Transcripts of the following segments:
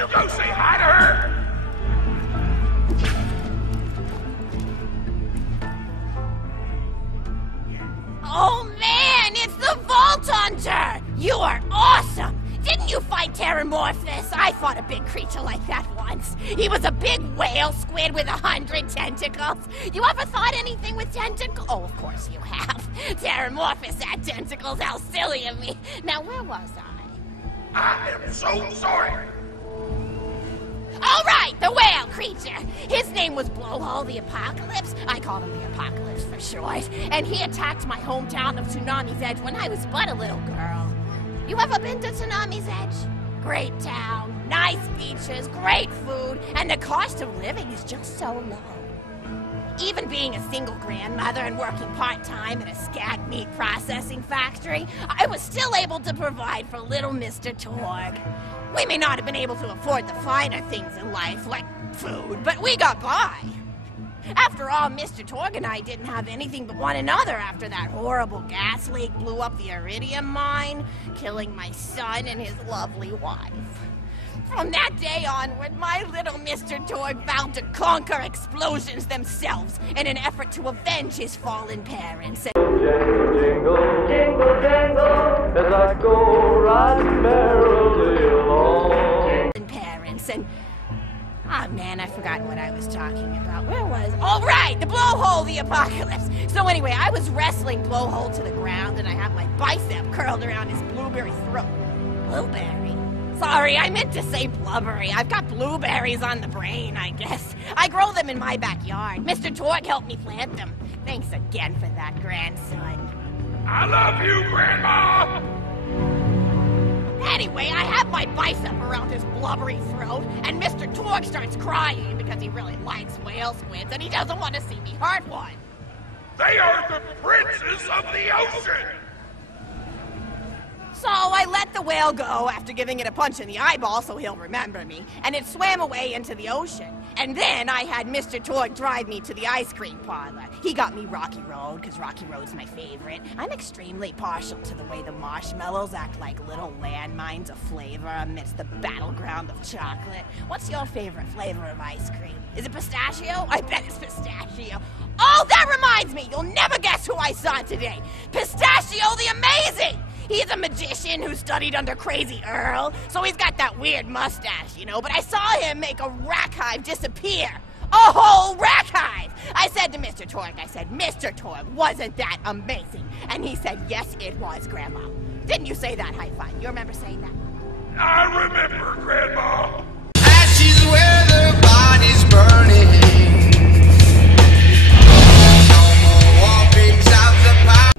you go say hi to her? Oh man, it's the Vault Hunter! You are awesome! Didn't you fight Terramorphous? I fought a big creature like that once. He was a big whale squid with 100 tentacles. You ever thought anything with tentacles? Oh, of course you have. Terramorphous had tentacles. How silly of me. Now, where was I? I am so sorry. All right, the whale creature. His name was Blowhole the Apocalypse. I called him the Apocalypse for short. And he attacked my hometown of Tsunami's Edge when I was but a little girl. You ever been to Tsunami's Edge? Great town, nice beaches, great food, and the cost of living is just so low. Even being a single grandmother and working part-time in a scat meat processing factory, I was still able to provide for little Mr. Torgue. We may not have been able to afford the finer things in life, like food, but we got by. After all, Mr. Torgue and I didn't have anything but one another after that horrible gas leak blew up the iridium mine, killing my son and his lovely wife. From that day onward, my little Mr. Torgue vowed to conquer explosions themselves in an effort to avenge his fallen parents. Jingle, jingle, jingle, jingle, as I go right merrily along. And oh man, I forgot what I was talking about. Where was? Oh right, the Blowhole the Apocalypse. So anyway, I was wrestling Blowhole to the ground and I had my bicep curled around his blueberry throat. Blueberry? Sorry, I meant to say blubbery. I've got blueberries on the brain, I guess. I grow them in my backyard. Mr. Torgue helped me plant them. Thanks again for that, grandson. I love you, Grandma! Anyway, I have my bicep around his blubbery throat, and Mr. Torgue starts crying because he really likes whale squids, and he doesn't want to see me hurt one. They are the princes of the ocean! So I let the whale go after giving it a punch in the eyeball so he'll remember me, and it swam away into the ocean. And then I had Mr. Torgue drive me to the ice cream parlor. He got me Rocky Road, because Rocky Road's my favorite. I'm extremely partial to the way the marshmallows act like little landmines of flavor amidst the battleground of chocolate. What's your favorite flavor of ice cream? Is it pistachio? I bet it's pistachio. Oh, that reminds me! You'll never guess who I saw today! Pistachio the Amazing! He's a magician who studied under Crazy Earl, so he's got that weird mustache, you know, but I saw him make a rack hive disappear. A whole rack hive! I said to Mr. Torgue, Mr. Torgue, wasn't that amazing? And he said, yes, it was, Grandma. Didn't you say that, High Five? You remember saying that? I remember, Grandma! Ashes where the body's burning. No more walkings of the past.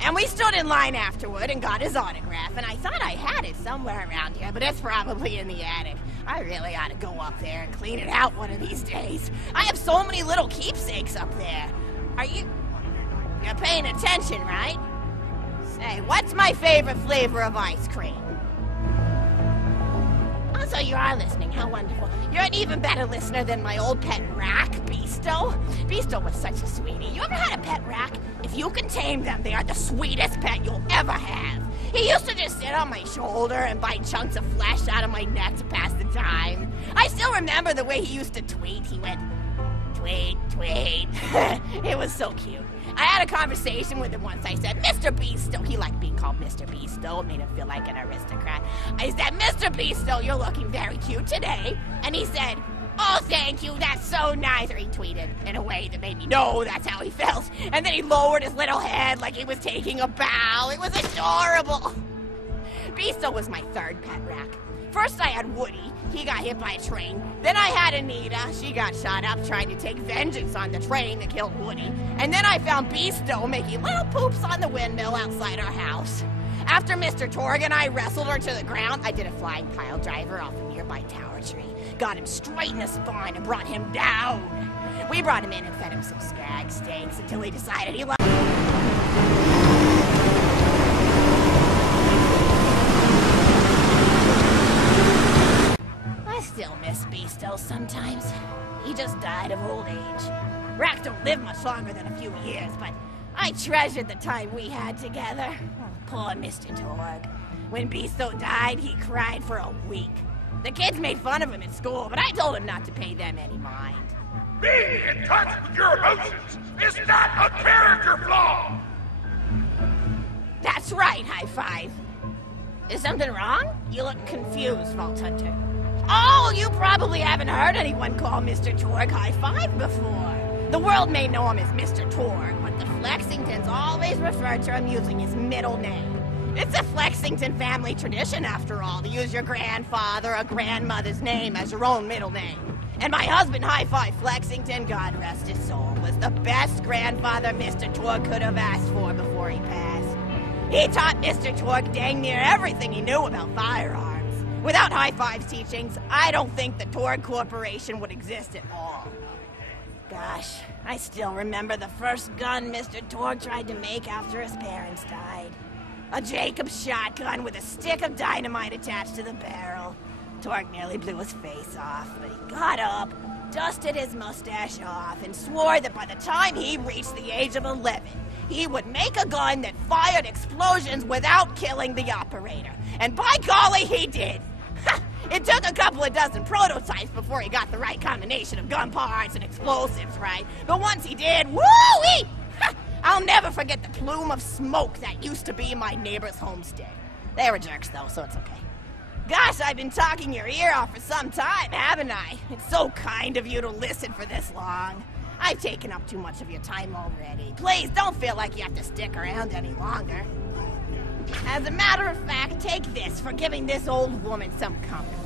And we stood in line afterward and got his autograph, and I thought I had it somewhere around here, but it's probably in the attic. I really ought to go up there and clean it out one of these days. I have so many little keepsakes up there. You're paying attention, right? Say, what's my favorite flavor of ice cream? Oh, so you are listening, how wonderful. You're an even better listener than my old pet rack, Beasto. Beasto was such a sweetie. You ever had a pet rack? If you can tame them, they are the sweetest pet you'll ever have. He used to just sit on my shoulder and bite chunks of flesh out of my neck to pass the time. I still remember the way he used to tweet. He went, tweet, tweet. It was so cute. I had a conversation with him once. I said, Mr. Beasto. He liked being called Mr. Beasto. It made him feel like an aristocrat. I said, Mr. Beasto, you're looking very cute today. And he said, oh, thank you, that's so nice. Or he tweeted in a way that made me know that's how he felt. And then he lowered his little head like he was taking a bow. It was adorable. Beasto was my third pet rack. First I had Woody. He got hit by a train. Then I had Anita. She got shot up trying to take vengeance on the train that killed Woody. And then I found Beasto making little poops on the windmill outside our house. After Mr. Torgue and I wrestled her to the ground, I did a flying pile driver off a nearby tower tree. Got him straight in the spine and brought him down. We brought him in and fed him some skag steaks until he decided he loved. I still miss Beasto sometimes. He just died of old age. Racks don't live much longer than a few years, but I treasured the time we had together. Oh, poor Mr. Torgue. When Beasto died, he cried for a week. The kids made fun of him at school, but I told him not to pay them any mind. Being in touch with your emotions is not a character flaw! That's right, High Five. Is something wrong? You look confused, Vault Hunter. Oh, you probably haven't heard anyone call Mr. Torgue High Five before. The world may know him as Mr. Torgue, but the Flexingtons always refer to him using his middle name. It's a Flexington family tradition, after all, to use your grandfather or grandmother's name as your own middle name. And my husband, High Five Flexington, God rest his soul, was the best grandfather Mr. Torgue could have asked for before he passed. He taught Mr. Torgue dang near everything he knew about firearms. Without High Five's teachings, I don't think the Torgue Corporation would exist at all. Gosh, I still remember the first gun Mr. Torgue tried to make after his parents died. A Jacobs shotgun with a stick of dynamite attached to the barrel. Torgue nearly blew his face off, but he got up, dusted his mustache off, and swore that by the time he reached the age of 11, he would make a gun that fired explosions without killing the operator. And by golly, he did! It took a couple of dozen prototypes before he got the right combination of gun parts and explosives right, but once he did, woo-wee! I'll never forget the plume of smoke that used to be my neighbor's homestead. They were jerks, though, so it's okay. Gosh, I've been talking your ear off for some time, haven't I? It's so kind of you to listen for this long. I've taken up too much of your time already. Please, don't feel like you have to stick around any longer. As a matter of fact, take this for giving this old woman some company.